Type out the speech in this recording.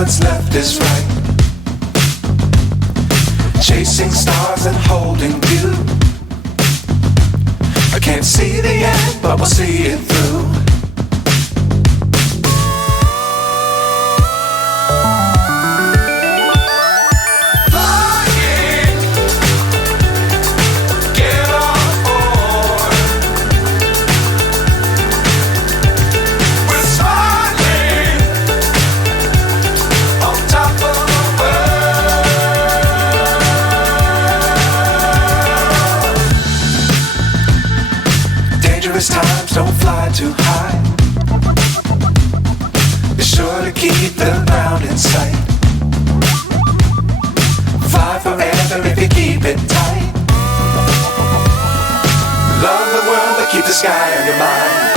what's left is right. Chasing stars and holding you. I can't see the end, but we'll see it through. Times don't fly too high. Be sure to keep the ground in sight. Fly forever if you keep it tight. Love the world but keep the sky on your mind.